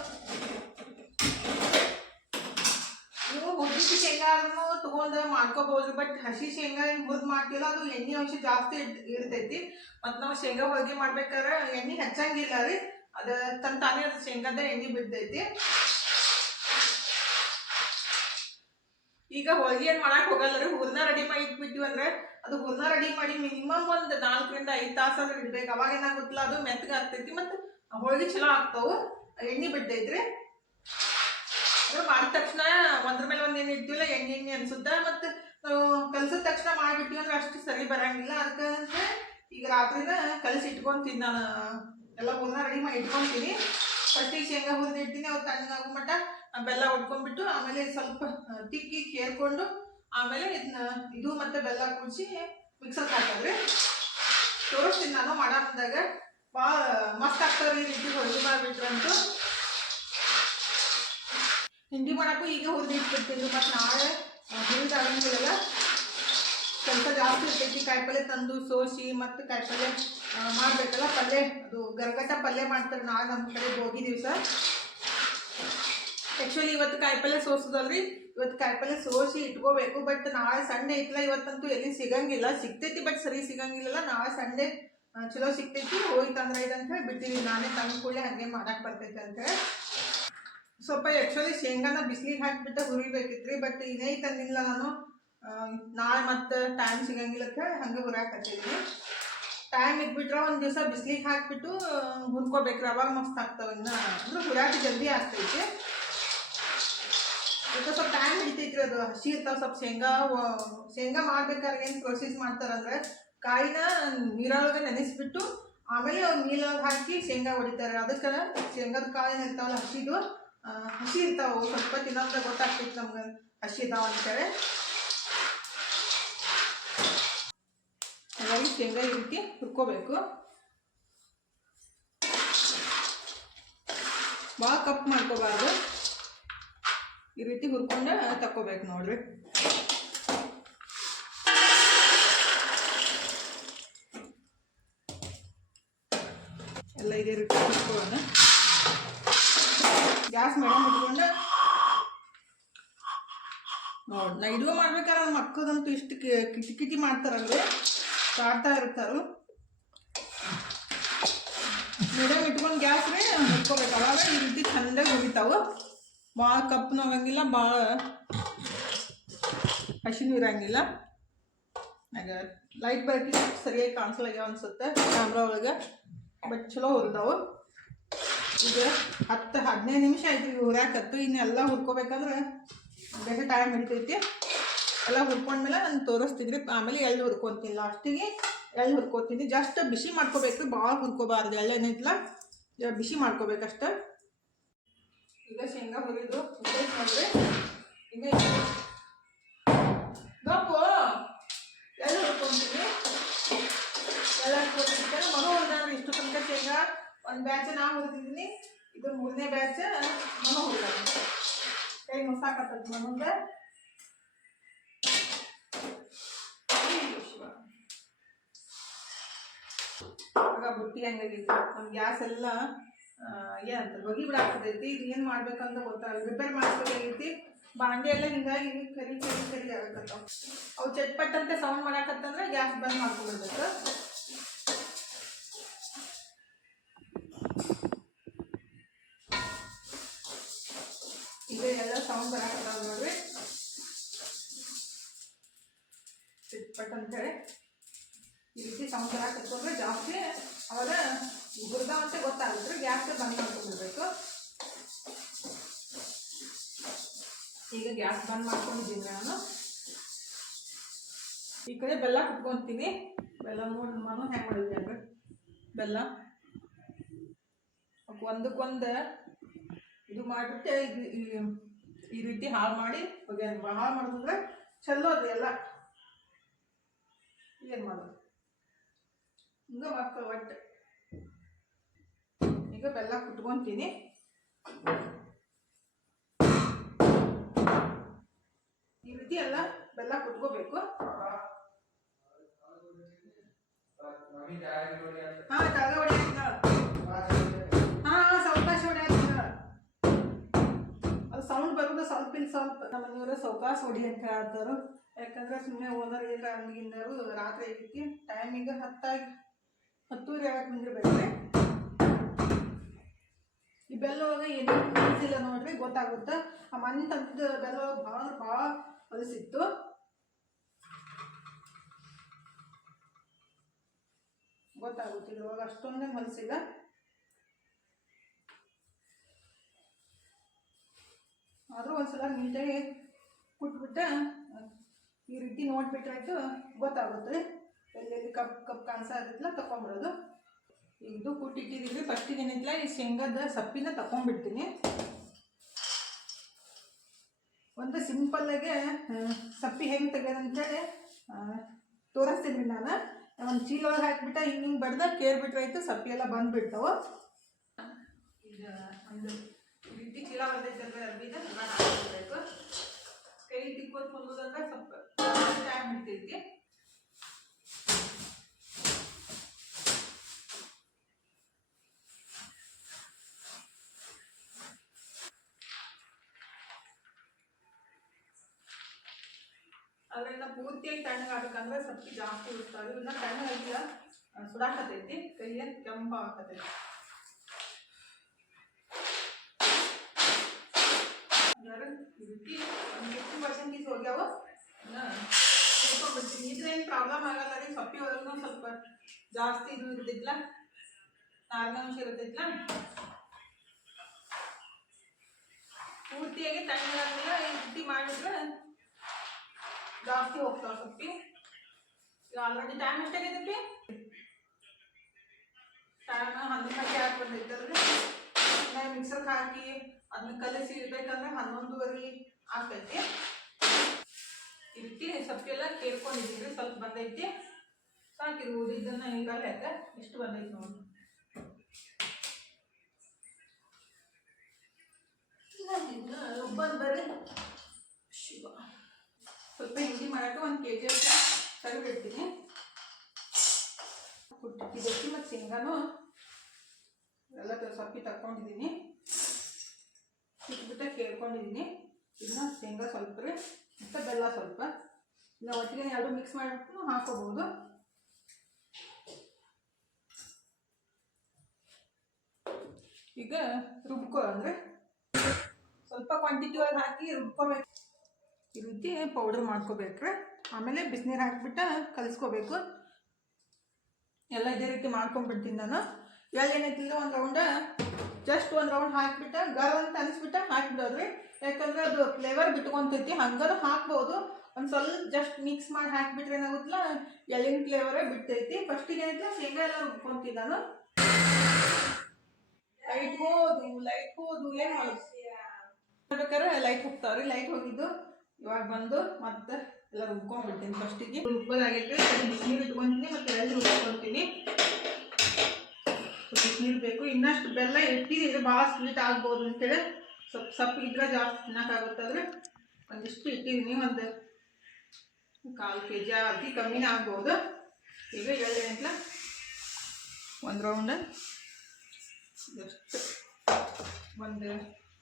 ನೀವು ಹುರಿದ ಶೇಂಗಾ ಆದ್ರೂ ತಗೊಂಡು ಮಾಡ್ಕೋಬಹುದು ಬಟ್ ಹಸಿ ಶೇಂಗಾ ಏನು ಹುರಿದು ಮಾಡ್ತಿಲ್ಲ ಅದು ಎಣ್ಣೆ ಅಂಶ ಜಾಸ್ತಿ ಇರ್ತೈತಿ ಮತ್ತು ನಾವು ಶೇಂಗಾ ಹೋಳಿಗೆ ಮಾಡ್ಬೇಕಾದ್ರೆ ಎಣ್ಣೆ ಹಚ್ಚಂಗಿಲ್ಲ ರೀ ಅದು ತಾನೇ ಅದು ಶೇಂಗಾದ ಎಣ್ಣೆ ಬಿಡ್ತೈತಿ ಈಗ ಹೋಳಿಗೆ ಏನು ಮಾಡಕ್ಕೆ ಹೋಗಲ್ಲ ರೀ ಹೂರ್ಣ ರೆಡಿ ಮಾಡಿ ಇಟ್ಬಿಟ್ಟಿವಿ ಅಂದ್ರೆ ಅದು ಹೂರ್ಣ ರೆಡಿ ಮಾಡಿ ಮಿನಿಮಮ್ ಒಂದು 4 ರಿಂದ 5 ತಾಸು ಆದ್ರೆ ಇಡ್ಬೇಕು ಅವಾಗ ಏನಾಗುತ್ತಲ್ಲ ಅದು ಮೆತ್ತಗೆ ಆಗ್ತೈತಿ ಮತ್ತು ಹೋಳಿಗೆ ಚಲೋ ಆಗ್ತಾವು ಎಣ್ಣೆ ಬಿಡ್ತೈತ್ರಿ ಅದು ಮಾಡಿದ ತಕ್ಷಣ ಒಂದ್ರ ಮೇಲೆ ಒಂದು ಏನು ಇಡ್ತೀವಲ್ಲ ಎಣ್ಣೆ ಅನ್ಸುತ್ತೆ ಮತ್ತು ನಾವು ಕಲ್ಸಿದ ತಕ್ಷಣ ಮಾಡಿಬಿಟ್ಟಿವಿ ಅಂದ್ರೆ ಅಷ್ಟು ಸರಿ ಬರಂಗಿಲ್ಲ ಅದಕ್ಕೆ ಈಗ ರಾತ್ರಿನ ಕಲಸಿ ಇಟ್ಕೊಂತೀನಿ ನಾನು ಎಲ್ಲ ಹೂರ್ಣ ರೆಡಿ ಮಾಡಿ ಇಟ್ಕೊತೀನಿ ಫಸ್ಟಿಗೆ ಶೇಂಗಾ ಹುರಿದು ಇಡ್ತೀನಿ ಅವ್ರು ತಣ್ಣಗಾಗೋ ಮಟ್ಟ ಬೆಲ್ಲ ಹೊಡ್ಕೊಂಡ್ಬಿಟ್ಟು ಆಮೇಲೆ ಸ್ವಲ್ಪ ತಿಕ್ಕಿ ಕೇರ್ಕೊಂಡು ಆಮೇಲೆ ಇದು ಮತ್ತು ಬೆಲ್ಲ ಕುಡಿಸಿ ಮಿಕ್ಸರ್ಗೆ ಹಾಕೋದ್ರಿ ತೋರಿಸ್ತೀನಿ ನಾನು ಮಾಡೋ ಮುಂದಾಗ ಭಾಳ ಮಸ್ತ್ ಆಗ್ತಾವ್ರಿ ಈ ರೀತಿ ಹೋಳಿಗೆ ಮಾಡಿಬಿಟ್ರಂತೂ ಹಿಂಡಿ ಮಾಡೋಕ್ಕೂ ಈಗ ಹುರಿದು ಇಟ್ಬಿಡ್ತೀನಿ ಮತ್ತು ನಾಳೆ ಹುರಿದು ಆಗಂಗಿಲ್ಲ ಕೆಲಸ ಜಾಸ್ತಿ ಇರ್ತೈತಿ ಕಾಯಿಪಲ್ಲೆ ತಂದು ಸೋಸಿ ಮತ್ತು ಕಾಯಿಪಲ್ಲೆ ಮಾಡಬೇಕಲ್ಲ ಪಲ್ಯ ಅದು ಗರ್ಗಟ ಪಲ್ಯ ಮಾಡ್ತಾರೆ ನಾಳೆ ನಮ್ಮ ಕಡೆ ಹೋಗಿ ದಿವಸ ಆ್ಯಕ್ಚುಲಿ ಇವತ್ತು ಕಾಯಿಪಲ್ಲೆ ಸೋಸೋದಲ್ರಿ ಇವತ್ತು ಕಾಯಿಪಲ್ಲೆ ಸೋಸಿ ಇಟ್ಕೋಬೇಕು ಬಟ್ ನಾಳೆ ಸಂಡೇ ಐತಲ್ಲ ಇವತ್ತಂತೂ ಎಲ್ಲಿ ಸಿಗಂಗಿಲ್ಲ ಸಿಗ್ತೈತಿ ಬಟ್ ಸರಿ ಸಿಗಂಗಿಲ್ಲ ನಾಳೆ ಸಂಡೇ ಚಲೋ ಸಿಗ್ತೈತಿ ಹೋಗಿ ತಂದ್ರೆ ಇದೆ ಅಂತ ಹೇಳಿ ಬಿಟ್ಟಿದ್ದೀನಿ ನಾನೇ ತಂದು ಕೂಡಲೇ ಹಾಗೆ ಮಾಡಕ್ಕೆ ಬರ್ತೈತೆ ಅಂತೇಳಿ ಸ್ವಲ್ಪ ಆ್ಯಕ್ಚುಲಿ ಶೇಂಗಾನ ಬಿಸಿಲಿಗೆ ಹಾಕಿಬಿಟ್ಟು ಹುರಿಬೇಕಿತ್ತು ಬಟ್ ಇದೇ ತಂದಿಲ್ಲ ನಾನು ನಾಳೆ ಮತ್ತು ಟೈಮ್ ಸಿಗಂಗಿಲ್ಲ ಅಂತ ಹೇಳಿ ಹಂಗೆ ಹುರಿಯಾಕತ್ತಿದ್ದೀನಿ ಟೈಮ್ ಇಟ್ಬಿಟ್ರೆ ಒಂದು ದಿವಸ ಬಿಸಿಲಿಗೆ ಹಾಕಿಬಿಟ್ಟು ಹುರ್ಕೋಬೇಕ್ರಿ ಅವಾಗ ಮಸ್ತ್ ಆಗ್ತಾವೆ ಇನ್ನು ಅಂದ್ರೆ ಹುರಿಯಾಕ ಜಲ್ದಿ ಆಗ್ತೈತಿ ಈಗ ಸ್ವಲ್ಪ ಟೈಮ್ ಹಿಡಿತೈತ್ರಿ ಅದು ಹಸಿ ಇರ್ತಾವೆ ಸ್ವಲ್ಪ ಶೇಂಗಾ ಮಾಡ್ಬೇಕಾದ್ರೆ ಏನು ಪ್ರೊಸೆಸ್ ಮಾಡ್ತಾರಂದ್ರೆ ಕಾಯಿನ ನೀರೊಳಗೆ ನೆನೆಸ್ಬಿಟ್ಟು ಆಮೇಲೆ ನೀರೊಳಗೆ ಹಾಕಿ ಶೇಂಗಾ ಹೊಡಿತಾರೆ ಅದಕ್ಕೆ ಶೇಂಗಾದ ಕಾಯಿನ ಇರ್ತಾವಲ್ಲ ಹಸಿ ಇರ್ತಾವೆ ಸ್ವಲ್ಪ ತಿನ್ನೋದ ಗೊತ್ತಾಗ್ತೈತಿ ನಮ್ಗೆ ಹಸಿ ಇದಾವೆ ಅಂತೇಳಿ ಹಾಗಾಗಿ ಶೇಂಗಾ ಈ ರೀತಿ ಹುರ್ಕೋಬೇಕು ಭಾಳ ಕಪ್ ಮಾಡ್ಕೋಬಾರ್ದು ಈ ರೀತಿ ಹುರ್ಕೊಂಡು ತಕ್ಕೋಬೇಕು ನೋಡ್ರಿ ಎಲ್ಲ ಇದೇ ರೀತಿ ಹುರ್ಕೊಳ್ಳೋಣ ಗ್ಯಾಸ್ ಮೇಡಮ್ ಇಟ್ಕೊಂಡು ನೋಡಿ ನಾ ಇಡುವ ಮಾಡ್ಬೇಕಾದ್ರೆ ನಮ್ಮ ಮಕ್ಕಳದಂತೂ ಇಷ್ಟು ಕಿಟಿ ಮಾಡ್ತಾರಲ್ರಿ ಕಾಡ್ತಾ ಇರ್ತಾರು ಮೇಡಮ್ ಇಟ್ಕೊಂಡು ಗ್ಯಾಸ್ ರೀ ಹುರ್ಕೋಬೇಕು ಅವಾಗ ಈ ರೀತಿ ಚಂದಾಗಿ ಹುರಿತಾವು ಭಾಳ ಕಪ್ಪು ಹೋಗಂಗಿಲ್ಲ ಭಾಳ ಹಸಿನೂ ಇರಂಗಿಲ್ಲ ಆಗ ಲೈಟ್ ಬೆಳಕಿಗೆ ಸರಿಯಾಗಿ ಕಾಣಿಸಲಾಗ್ಯಾವ ಅನ್ಸುತ್ತೆ ಕ್ಯಾಮ್ರಾ ಒಳಗೆ ಬಟ್ ಚಲೋ ಹುರಿದಾವು ಈಗ 10-15 ನಿಮಿಷ ಆಯ್ತು ಈಗ ಹುರ್ಯಾಕತ್ತು. ಇನ್ನೆಲ್ಲ ಹುರ್ಕೋಬೇಕಂದ್ರೆ ಬೇರೆ ಟೈಮ್ ಹಿಡಿತೈತಿ. ಎಲ್ಲ ಹುರ್ಕೊಂಡ್ಮೇಲೆ ನಾನು ತೋರಿಸ್ತಿದ್ರಿ. ಆಮೇಲೆ ಎಳ್ಳು ಹುರ್ಕೊತೀನಿ, ಲಾಸ್ಟಿಗೆ ಎಳ್ಳು ಹುರ್ಕೋತೀನಿ. ಜಸ್ಟ್ ಬಿಸಿ ಮಾಡ್ಕೋಬೇಕು, ಭಾಳ ಹುರ್ಕೋಬಾರ್ದು. ಎಳ್ಳೆನೈತ್ಲ ಬಿಸಿ ಮಾಡ್ಕೋಬೇಕಷ್ಟ. ಈಗ ಶೇಂಗಾ ಹುರಿದು ನೋಡ್ರಿ. ಈಗ ಗಪ್ಪು ಎಳ್ಳು ಹುರ್ಕೊಂತೀನಿ. ಎಲ್ಲ ಹುರ್ಕೊತಿರ್ತಾರೆ. ಮನು ಹುರಿದಾಡ್ರಿ ಇಷ್ಟು ತನಕ ಶೇಂಗಾ. ಒಂದು ಬ್ಯಾಚ್ ನಾ ಹುರಿದಿದ್ದೀನಿ, ಇದು 3ನೇ ಬ್ಯಾಚ್ ಮನು ಹುರಿದಾಡ. ಕೈ ಮುಸಾಕತ್ತದ ಮನುಂದ. ಆಗ ಬುಟ್ಟಿ ಹಂಗಾಗೈತಿ ನಮ್ಮ ಗ್ಯಾಸ್ ಎಲ್ಲ ಏನಂತ ಹೊಗಿ ಬಿಡಾಕತೈತಿ. ಇದು ಏನು ಮಾಡ್ಬೇಕಂತ ಗೊತ್ತಾಗಲ್ಲ. ರಿಪೇರ್ ಮಾಡಿಸ್ಬೇಕಾಗೈತಿ. ಬಾಂಡೆ ಎಲ್ಲ ಹಿಂಗಾಗಿ ಕರಿ ಕರಿ ಕರಿ ಆಗಕತ್ತಾವ. ಅವು ಚಟ್ಪಟ್ ಅಂತ ಸೌಂಡ್ ಮಾಡಾಕತ್ತಂದ್ರೆ ಗ್ಯಾಸ್ ಬಂದ್ ಮಾಡ್ಕೊಬಿಡ್ಬೇಕು. ಈಗ ಎಲ್ಲ ಸೌಂಡ್ ಬರಾಕತ್ತಾವ ನೋಡ್ರಿ, ಚಟ್ಪಟ್ ಅಂತೇಳಿ ಈ ರೀತಿ ಸೌಂಡ್ ಬರಾಕತ್ತಂದ್ರೆ ಜಾಸ್ತಿ ಅವಾಗ ಹುರಿದಾವಂತೆ ಗೊತ್ತಾಗುತ್ತೆ. ಗ್ಯಾಸ್ ಬಂದ್ ಮಾಡ್ಕೊಂಡ್ಬಿಡ್ಬೇಕು. ಈಗ ಗ್ಯಾಸ್ ಬಂದ್ ಮಾಡ್ಕೊಂಡಿದ್ದೀನಿ ನಾನು. ಈ ಕಡೆ ಬೆಲ್ಲ ಕುಟ್ಕೊತೀನಿ. ಬೆಲ್ಲ ನೋಡಿ ನಾನು ಹೆಂಗೆ ಮಾಡಿದ್ದೆ ಅಂದ್ರೆ ಬೆಲ್ಲ ಒಂದಕ್ಕೊಂದು ಇದು ಮಾಡಿಬಿಟ್ಟೆ ಈ ರೀತಿ ಹಾಳು ಮಾಡಿ ಹಾಳು ಮಾಡಿದ್ರೆ ಚಲೋ ಅದು ಎಲ್ಲ. ಏನು ಮಾಡೋದು ಹಿಂಗೆ ಮಕ್ಕಳು ಒಟ್ಟು. ಈಗ ಬೆಲ್ಲ ಕುಟ್ಕೊತೀನಿ. ಈ ರೀತಿ ಎಲ್ಲ ಬೆಲ್ಲ ಕುಟ್ಕೋಬೇಕು. ಹಾಂ ತಗ ಹೊಡೆಯ ಹಾಂ ಸಾವಕಾಶ ಹೊಡೆಯ. ಅದು ಸೌಂಡ್ ಬರೋದು ಸ್ವಲ್ಪ ಇಲ್ಲಿ ಸ್ವಲ್ಪ. ನಮ್ಮ ಮನೆಯವರು ಸಾವಕಾಶ ಹೊಡಿ ಅಂತ ಹೇಳ್ತಾರೆ. ಯಾಕಂದ್ರೆ ಸುಮ್ಮನೆ ಓನರ್ ಇಲ್ಲ ಹಂಗಿಂದರು. ರಾತ್ರಿ ಆಗೈತಿ, ಟೈಮಿಗೆ 10:10 ಹೇಳಕ್ಕೆ ಬಂದಿರ್ಬೇಕ್ರಿ. ಈ ಬೆಲ್ಲ ಒಳಗೆ ಏನೂ ಹೊಲಸಿಲ್ಲ ನೋಡ್ರಿ, ಗೊತ್ತಾಗುತ್ತೆ. ಆ ಮನೆ ತಂದಿದ್ದ ಬೆಲ್ಲ ಭಾಳ ಹೊಲಸಿತ್ತು. ಗೊತ್ತಾಗುತ್ತೆ ಇದ್ರೊಳಗೆ ಅಷ್ಟೊಂದೇನು ಹೊಲಸಿಲ್ಲ. ಆದರೂ ಒಂದ್ಸಲ ನೀಟಾಗಿ ಕುಟ್ಬಿಟ್ಟು ಈ ರೀತಿ ನೋಡ್ಬಿಟ್ರಾಯ್ತು, ಗೊತ್ತಾಗುತ್ತೆ. ಎಲ್ಲೆಲ್ಲಿ ಕಪ್ ಕಪ್ ಕಾಣಿಸೋದಿಲ್ಲ ತಗೊಂಡ್ಬಿಡೋದು. ಇದು ಕುಟ್ಟಿಟ್ಟಿದ್ದೀವಿ. ಫಸ್ಟಿಗೆ ಏನಿಲ್ಲ ಈ ಶೇಂಗಾದ ಸಪ್ಪಿನ ತಗೊಂಡ್ಬಿಡ್ತೀನಿ. ಒಂದು ಸಿಂಪಲ್ಲಾಗೆ ಸಪ್ಪಿ ಹೆಂಗೆ ತೆಗೆಯೋದಂತೇಳಿ ತೋರಿಸ್ತೀನಿ ನಾನು. ಒಂದು ಚೀಲ ಒಳಗೆ ಹಾಕಿಬಿಟ್ಟು ಹಿಂಗೆ ಬಡ್ದ ಕೇರ್ಬಿಟ್ರಾಯ್ತು, ಸಪ್ಪಿ ಎಲ್ಲ ಬಂದುಬಿಡ್ತಾವೆ. ಈಗ ಒಂದು ಈ ರೀತಿ ಚೀಲ ಬರ್ತೈತೆ ಅರ್ಬಿದ ಹಾಕಿಬಿಡ್ಬೇಕು. ಕೈ ತಿಕ್ಕೋದು ಹೊಂದೋದಂದ್ರೆ ಸ್ವಲ್ಪ ಟೈಮ್ ಹಿಡ್ತೈತಿ. ಅದರಿಂದ ಪೂರ್ತಿಯಾಗಿ ತಣ್ಣಗಾಗಬೇಕಂದ್ರೆ ಸಪ್ಪಿ ಜಾಸ್ತಿ ಇರ್ತಾವೆ. ಇವನ್ನ ತಣ್ಣಗಾಗಿಲ್ಲ, ಸುಡಾಕತೈತಿ, ಕೈಯ ಕೆಂಪು ಹಾಕತೈತಿ. ಈ ರೀತಿ ಒಂದು 50% ಹೋಗ್ಯಾವ. ತಿಳ್ಕೊಂಡ್ಬಿಡ್ತೀನಿ. ಇದ್ರೇನು ಪ್ರಾಬ್ಲಮ್ ಆಗಲ್ಲ ರೀ. ಸಪ್ಪಿ ಒಳಗೂ ಸ್ವಲ್ಪ ಜಾಸ್ತಿ ಇದು ಇರ್ತೈತಿಲ್ಲ, ನಾರಿನಾಂಶ ಇರ್ತೈತಿಲ್ಲ. ಪೂರ್ತಿಯಾಗಿ ತಣ್ಣಗಾಗಿಲ್ಲ ಈ ರೀತಿ ಮಾಡಿದ್ರೆ ಜಾಸ್ತಿ ಹೋಗ್ತಾವೆ ಸಪ್ಪಿ. ಈಗ ಆಲ್ರೆಡಿ ಟೈಮ್ ಎಷ್ಟಾಗೈತಪ್ಪಿ? ಟೈಮ್ 11 ಗಂಟೆ ಆಗ್ಬಂದೈತಲ್ರಿ. ಮಿಕ್ಸರ್ಗೆ ಹಾಕಿ ಅದನ್ನ ಕಲಸಿ ಇರ್ಬೇಕಂದ್ರೆ 11:15 ಆಗ್ತೈತಿ. ಈ ರೀತಿ ಸಪ್ಪಿ ಎಲ್ಲ ಕೇರ್ಕೊಂಡಿದ್ದೀವಿ. ಸ್ವಲ್ಪ ಬಂದೈತಿ, ಸಾಕಿರ್ಬೋದು. ಇದನ್ನ ಹಿಂಗಲ್ಲ ಯಾಕೆ ಎಷ್ಟು ಬಂದೈತಿ ನೋಡಿ. ಒಬ್ಬರು ಬರ್ರಿ ಶಿವ. ಸ್ವಲ್ಪ ಹಿಂಡಿ ಮಾಡೋಕೆ 1 kg ಅಂತ ತರಿಬಿಡ್ತೀನಿ. ಕುಟ್ಟಿದ್ದಕ್ಕೆ ಮತ್ತು ಶೇಂಗಾನು ಎಲ್ಲ ಸಪ್ಪಿ ತಗೊಂಡಿದ್ದೀನಿ. ಕುಟ್ಬಿಟ್ಟು ಕೇಳ್ಕೊಂಡಿದ್ದೀನಿ. ಇದನ್ನ ಶೇಂಗಾ ಸ್ವಲ್ಪ ರೀ ಮತ್ತು ಬೆಲ್ಲ ಸ್ವಲ್ಪ ಇಲ್ಲ ಒಟ್ಟಿಗೆ ಎರಡು ಮಿಕ್ಸ್ ಮಾಡಿಬಿಟ್ಟು ಹಾಕೋಬಹುದು. ಈಗ ರುಬ್ಕೊ ಅಂದರೆ ಸ್ವಲ್ಪ ಕ್ವಾಂಟಿಟಿ ಒಳಗೆ ಹಾಕಿ ರುಬ್ಕೋಬೇಕು. ಈ ರೀತಿ ಪೌಡರ್ ಮಾಡ್ಕೋಬೇಕ್ರೆ. ಆಮೇಲೆ ಬಿಸಿನೀರು ಹಾಕಿಬಿಟ್ಟು ಕಲಿಸ್ಕೋಬೇಕು. ಎಲ್ಲ ಇದೇ ರೀತಿ ಮಾಡ್ಕೊಂಡ್ಬಿಡ್ತೀನಿ ನಾನು. ಎಲ್ಲಿ ಏನೈತಿಲ್ಲ ಒಂದು ರೌಂಡ ಜಸ್ಟ್ ಒಂದು ರೌಂಡ್ ಹಾಕಿಬಿಟ್ಟು ಗರ್ ಅಂತ ಅನಿಸ್ಬಿಟ್ಟು ಹಾಕಿಬಿಡೋದ್ರಿ. ಯಾಕಂದ್ರೆ ಅದು ಫ್ಲೇವರ್ ಬಿಟ್ಕೊಂತೈತಿ. ಹಂಗಾರು ಹಾಕ್ಬೋದು. ಒಂದು ಸ್ವಲ್ಪ ಜಸ್ಟ್ ಮಿಕ್ಸ್ ಮಾಡಿ ಹಾಕಿಬಿಟ್ರೆ ಏನಾಗುತ್ತಲ್ಲ ಎಳ್ಳಿನ ಫ್ಲೇವರೇ ಬಿಡ್ತೈತಿ. ಫಸ್ಟಿಗೆ ಏನೈತಿಲ್ಲ ಶೇಂಗಾ ಎಲ್ಲ ರುಬ್ಕೊಂತೀನಿ ನಾನು. ಲೈಟ್ ಹೋದು ಏನು ಮಾಡ್ಬೇಕಾದ್ರೆ ಲೈಟ್ ಹೋಗ್ತಾವ್ರಿ. ಲೈಟ್ ಹೋಗಿದ್ದು ಇವಾಗ ಬಂದು ಮತ್ತೆ ಎಲ್ಲ ರುಬ್ಕೊಂಡ್ಬಿಡ್ತೀನಿ. ಫಸ್ಟಿಗೆ ರುಬ್ಬೋದಾಗೈತೆ ಬಿಸಿನೀರು ಇಟ್ಕೊತೀನಿ ಮತ್ತು ಎಳ್ಳು ರುಬ್ಕೊತೀನಿ. ಬಿಸಿನೀರು ಬೇಕು. ಇನ್ನಷ್ಟು ಬೆಲ್ಲ ಇಟ್ಟಿದ್ರೆ ಭಾಳ ಸ್ವೀಟ್ ಆಗ್ಬೋದು ಅಂತೇಳಿ ಸೊಪ್ಪು ಇದ್ರೆ ಜಾಸ್ತಿ ತಿನ್ನೋಕ್ಕಾಗುತ್ತಾದ್ರೆ ಒಂದಿಷ್ಟು ಇಟ್ಟಿದ್ದೀನಿ. ಒಂದು 1/4 kg ಅತಿ ಕಮ್ಮಿನೇ ಆಗ್ಬೋದು. ಈಗ ಎಳ್ಳೆಂಟ್ಲ ಒಂದು ರೌಂಡ್ ಜಸ್ಟ್ ಒಂದು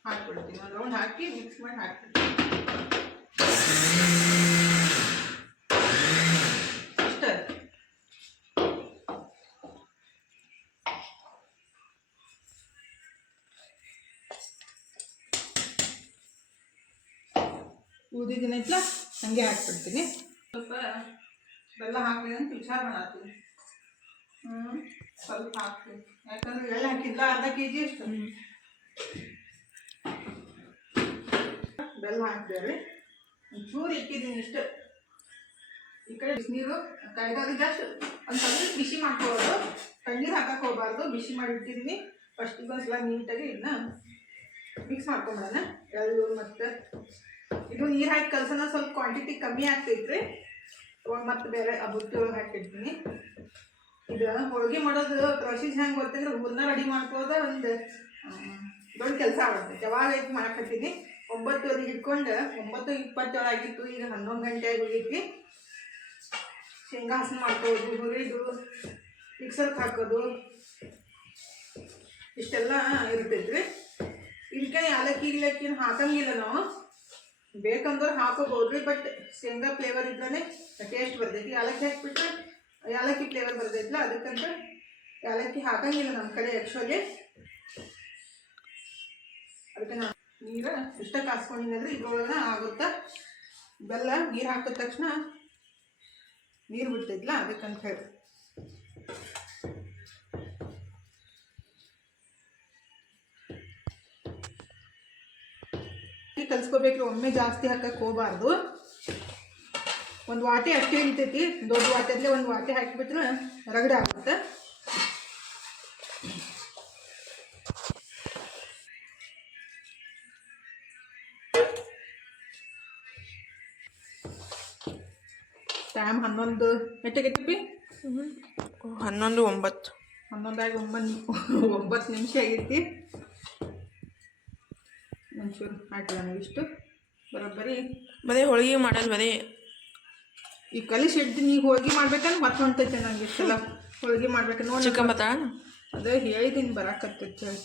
ಹಾಕ್ಬಿಡ್ತೀನಿ. ಒಂದು ರೌಂಡ್ ಹಾಕಿ ಮಿಕ್ಸ್ ಮಾಡಿ ಹಾಕ್ಬಿಡ್ತೀನಿ ಅಷ್ಟೇ. ಉಳಿದಿದ್ದೈತ್ಲ ಹಂಗೆ ಹಾಕ್ಬಿಡ್ತೀನಿ. ಸ್ವಲ್ಪ ಬೆಲ್ಲ ಹಾಕ್ತೀನಿ ಅಂತ ವಿಚಾರ ಮಾಡತ್ತೀನಿ. ಸ್ವಲ್ಪ ಹಾಕ್ತೀನಿ ಯಾಕಂದ್ರೆ ಎಳ್ಳು ಹಾಕಿಲ್ಲ ಅರ್ಧ kg ಅಷ್ಟು ಬೆಲ್ಲ ಹಾಕ್ಬೇಡ್ರಿ. ಒಂಚೂರು ಇಟ್ಟಿದ್ದೀನಿ ಇಷ್ಟು. ಈ ಕಡೆ ಬಿಸಿನೀರು ಕಾಯ್ದಾಗ ಜಸ್ಟ್ ಒಂದು ಸ್ವಲ್ಪ ಬಿಸಿ ಮಾಡ್ಕೋಬೋದು. ತಣ್ಣೀರು ಹಾಕಕ್ಕೆ ಹೋಗ್ಬಾರ್ದು. ಬಿಸಿ ಮಾಡಿ ಇಟ್ಟಿದ್ದೀನಿ. ಫಸ್ಟಿಗೆ ಒಂದ್ಸಲ ನೀಟಾಗಿ ಇದನ್ನ ಮಿಕ್ಸ್ ಮಾಡ್ಕೊಂಬಿಡೋಣ. ಎಳ್ಳು ಮತ್ತು ಇದು ನೀರು ಹಾಕಿ ಕಲ್ಸೋಣ ಸ್ವಲ್ಪ ಕ್ವಾಂಟಿಟಿ ಕಮ್ಮಿ ಆಗ್ತೈತ್ರಿ. ಅವಾಗ ಮತ್ತೆ ಬೇರೆ ಆ ಬುಟ್ಟಿ ಒಳಗೆ ಹಾಕಿಡ್ತೀನಿ. ಇದು ಹೋಳಿಗೆ ಮಾಡೋದು ಪ್ರೊಸೀಜ್ ಹೆಂಗೆ ಗೊತ್ತಂದ್ರೆ ಹೂರಣ ರೆಡಿ ಮಾಡ್ಕೋದ ಒಂದು ದೊಡ್ಡ ಕೆಲಸ ಆಗ್ಬಿಡ್ತೈತೆ. ಯಾವಾಗ ಇದು ಮಾಡಕತ್ತೀನಿ 9 ಇಟ್ಕೊಂಡು 9:27 ಆಗಿತ್ತು. ಈಗ 11 ಗಂಟೆ ಹೋಗೈತಿ. ಶೇಂಗಾ ಹಸನು ಮಾಡ್ಕೋದು, ಹುರಿದು ಮಿಕ್ಸರ್ಗೆ ಹಾಕೋದು ಇಷ್ಟೆಲ್ಲ ಇರ್ತೈತ್ರಿ. ಇದಕ್ಕೆ ಯಾಲಕ್ಕಿನ ಹಾಕಂಗಿಲ್ಲ ನಾವು. ಬೇಕಂದ್ರೆ ಹಾಕೋಬೋದ್ರಿ. ಬಟ್ ಶೇಂಗಾ ಫ್ಲೇವರ್ ಇದ್ರೆ ಟೇಸ್ಟ್ ಬರ್ತೈತಿ. ಯಾಲಕ್ಕಿ ಹಾಕ್ಬಿಟ್ರೆ ಯಾಲಕ್ಕಿ ಫ್ಲೇವರ್ ಬರ್ತೈತಿಲ್ಲ ಅದಕ್ಕಂತ ಯಾಲಕ್ಕಿ ಹಾಕಂಗಿಲ್ಲ ನಮ್ಮ ಕಡೆ ಆ್ಯಕ್ಚುಲಿ. ಅದಕ್ಕೆ ನಾನು ನೀರು ಇಷ್ಟ ಕಾಸ್ಕೊಂಡಿದ್ರೆ ಇದ್ರೊಳಗೆ ಆಗುತ್ತಾ. ಬೆಲ್ಲ ನೀರು ಹಾಕಿದ ತಕ್ಷಣ ನೀರು ಬಿಡ್ತೈತಿಲ್ಲ ಅದಕ್ಕಂತ ಹೇಳಿ. ಕಲ್ಸ್ಕೋಬೇಕ್ರಿ. ಒಮ್ಮೆ ಜಾಸ್ತಿ ಹಾಕಕ್ಕೆ ಹೋಗಬಾರ್ದು. ಒಂದು ವಾಟೆ ಅಷ್ಟೇ ಇರ್ತೈತಿ. ದೊಡ್ಡ ವಾಟೆದ್ಲೆ ಒಂದು ವಾಟೆ ಹಾಕಿಬಿಟ್ರೆ ರಗಡೆ ಆಗುತ್ತೆ. ಟೈಮ್ 11 ಎಷ್ಟಾಗೈತಿ? 11:09. 11 ನಿಮಿಷ ಆಗೈತಿ. ಒಂಚೂರು ಹಾಕಿಲ್ಲ ನನಗಿಷ್ಟು ಬರೋಬ್ಬರಿ. ಬರೀ ಹೋಳಿಗೆ ಮಾಡಲ್ಲ ಬರೀ ಈಗ ಕಲಿಸಿ ಇಡ್ತೀನಿ. ಈಗ ಹೋಳಿಗೆ ಮಾಡ್ಬೇಕಂದ್ರೆ ಮತ್ತೆ ಹೊಂಟೈತೆ ನನಗೆ ಇಷ್ಟೆಲ್ಲ ಹೋಳಿಗೆ ಮಾಡ್ಬೇಕು ನೋಡಿ. ಚಿಕನ್ ಬತ್ತಾ ಅದೇ ಹೇಳಿದ್ದೀನಿ ಬರಾಕತ್ತೈತೆ ಹೇಳಿ.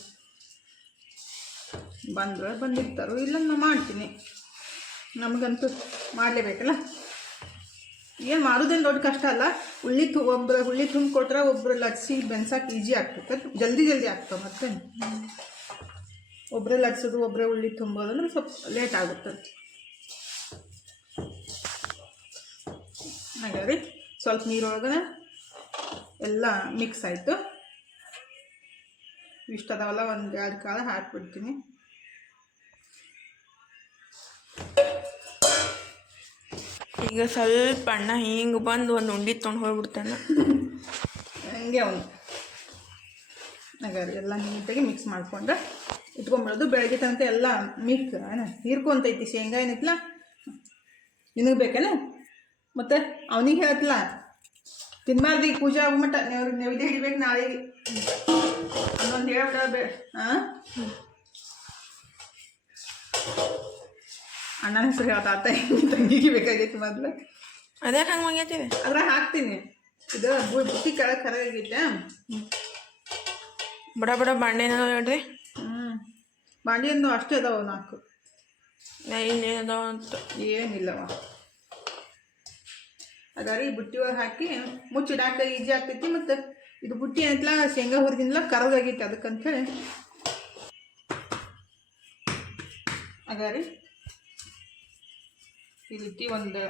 ಬಂದ್ರೆ ಬಂದಿರ್ತಾರೋ ಇಲ್ಲ ನಾನು ಮಾಡ್ತೀನಿ. ನಮಗಂತೂ ಮಾಡಲೇಬೇಕಲ್ಲ. ಏನು ಮಾಡೋದೇನು ದೊಡ್ಡ ಕಷ್ಟ ಅಲ್ಲ. ಒಬ್ಬರು ಹುಳ್ಳಿ ತುಂಬ ಕೊಟ್ರೆ ಒಬ್ಬರು ಲಟ್ಸಿ ಬೆನ್ಸಕ್ಕೆ ಈಜಿ ಆಗ್ತೈತೆ. ಜಲ್ದಿ ಆಗ್ತಾವೆ. ಮತ್ತೆ ಒಬ್ಬರೇ ಲಟ್ಸೋದು ಒಬ್ಬರೇ ಉಳ್ಳಿ ತುಂಬೋದು ಅಂದ್ರೆ ಸ್ವಲ್ಪ ಲೇಟ್ ಆಗುತ್ತೆ. ಹಾಗಾಗಿ ಸ್ವಲ್ಪ ನೀರೊಳಗೆ ಎಲ್ಲ ಮಿಕ್ಸ್ ಆಯಿತು. ಇಷ್ಟು ಅದಾವಲ್ಲ 1-2 ಕಾಳು ಹಾಕ್ಬಿಡ್ತೀನಿ. ಈಗ ಸ್ವಲ್ಪ ಅಣ್ಣ ಹಿಂಗೆ ಬಂದು ಒಂದು ಉಂಡಿ ತೊಗೊಂಡು ಹೋಗ್ಬಿಡ್ತಾನೆ ಹಂಗೆ ಅವನು. ಹಾಗಾದ್ರೆ ಎಲ್ಲ ನೀಟಾಗಿ ಮಿಕ್ಸ್ ಮಾಡ್ಕೊಂಡ್ರೆ ಇಟ್ಕೊಂಡ್ಬಿಡೋದು. ಬೆಳಗ್ಗೆ ತನಕ ಎಲ್ಲ ಮಿಕ್ಸ್ ಹೀರ್ಕೊಂತೈತಿ. ಶೇಂಗಾ ಏನೈತಿಲ್ಲ ನಿನಗೆ ಬೇಕೇನ? ಮತ್ತು ಅವನಿಗೆ ಹೇಳ್ತಿಲ್ಲ ತಿನ್ಬಾರ್ದು. ಈಗ ಪೂಜೆ ಆಗ್ಮಟ್ಟ ನೈವೇದ್ಯ ಹಿಡಿಬೇಕು ನಾಳೆಗೆ ಅನ್ನೊಂದು ಹೇಳ್ಬಿಡ. ಅಣ್ಣನ ಹೆಸರು ಹೇಳ್ತಾತ. ತಂಗಿಗೆ ಬೇಕಾಗೈತಿ ಮೊದಲು. ಅದೇ ಹಂಗೆ ಮಂಗೈತಿವಿ ಅದ್ರಾಗ ಹಾಕ್ತೀನಿ. ಇದು ಬುಟ್ಟಿ ಕೆಳಗೆ ಕರಗೈತೆ. ಬಡ ಬಡ ಬಾಂಡೆ ಹೇಳ್ರಿ. ಬಾಂಡಿಯನ್ನು ಅಷ್ಟೇ ಅದಾವ 4. ಇನ್ನೇನದಾವ ಅಂತ ಏನಿಲ್ಲವ. ಹಾಗಾದ್ರೆ ಈ ಬುಟ್ಟಿ ಒಳಗೆ ಹಾಕಿ ಮುಚ್ಚಿಡಾಕ ಈಜಿ ಆಗ್ತೈತಿ. ಮತ್ತು ಇದು ಬುಟ್ಟಿ ಏನೈತಲ್ಲ ಶೇಂಗಾ ಹುರಿದಿನಲ್ಲ ಕರಗಾಗೈತಿ. ಅದಕ್ಕಂತೇಳಿ ಹಾಗಾರಿ ಈ ರೀತಿ ಒಂದು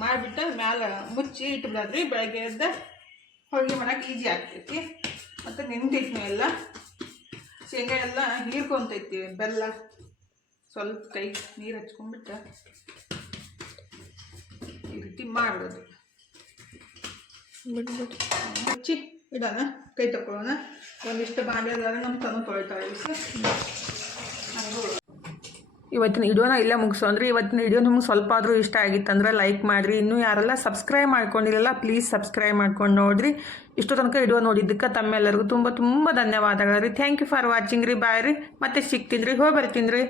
ಮಾಡಿಬಿಟ್ಟು ಮ್ಯಾಲೆ ಮುಚ್ಚಿ ಇಟ್ಬಿಡೋದ್ರಿ. ಬೆಳಗ್ಗೆ ಎದ್ದ ಹೋಳಿಗೆ ಮಾಡೋಕೆ ಈಜಿ ಆಗ್ತೈತಿ. ಮತ್ತು ನಿಂತೈತಿ ಎಲ್ಲ ಶೇಂಗಾ ಎಲ್ಲ ಹೀರ್ಕೊಂತೈತಿ ಬೆಲ್ಲ ಸ್ವಲ್ಪ ಕೈ ನೀರು ಹಚ್ಕೊಂಡ್ಬಿಟ್ಟು ಈ ರೀತಿ ಮಾಡೋದು. ಬಿಟ್ಬಿಟ್ಟು ಹಚ್ಚಿ ಇಡೋಣ, ಕೈ ತಗೊಳ್ಳೋಣ. ಒಂದಿಷ್ಟು ಬಾಂಡ್ಯದಾಗ ನಮ್ಮ ತನು ತೊಳಿತಾಳೆ. ಇವತ್ತಿನ ವಿಡಿಯೋನ ಇಲ್ಲೇ ಮುಗಿಸೋಂದ್ರಿ. ಇವತ್ತಿನ ವಿಡಿಯೋ ನಿಮ್ಗೆ ಸ್ವಲ್ಪ ಆದರೂ ಇಷ್ಟ ಆಗಿತ್ತಂದ್ರೆ ಲೈಕ್ ಮಾಡಿರಿ. ಇನ್ನೂ ಯಾರೆಲ್ಲ ಸಬ್ಸ್ಕ್ರೈಬ್ ಮಾಡ್ಕೊಂಡಿರಲ್ಲ ಪ್ಲೀಸ್ ಸಬ್ಸ್ಕ್ರೈಬ್ ಮಾಡ್ಕೊಂಡು ನೋಡಿರಿ. ಇಷ್ಟು ತನಕ ವಿಡಿಯೋ ನೋಡಿದ್ದಕ್ಕೆ ತಮ್ಮೆಲ್ಲರಿಗೂ ತುಂಬ ತುಂಬ ಧನ್ಯವಾದಗಳು ರೀ. ಥ್ಯಾಂಕ್ ಯು ಫಾರ್ ವಾಚಿಂಗ್ ರೀ. ಬಾಯ್ ರೀ. ಮತ್ತೆ ಸಿಗ್ತೀನಿ ರೀ, ಹೋಗಿ ಬರ್ತೀನಿ ರೀ.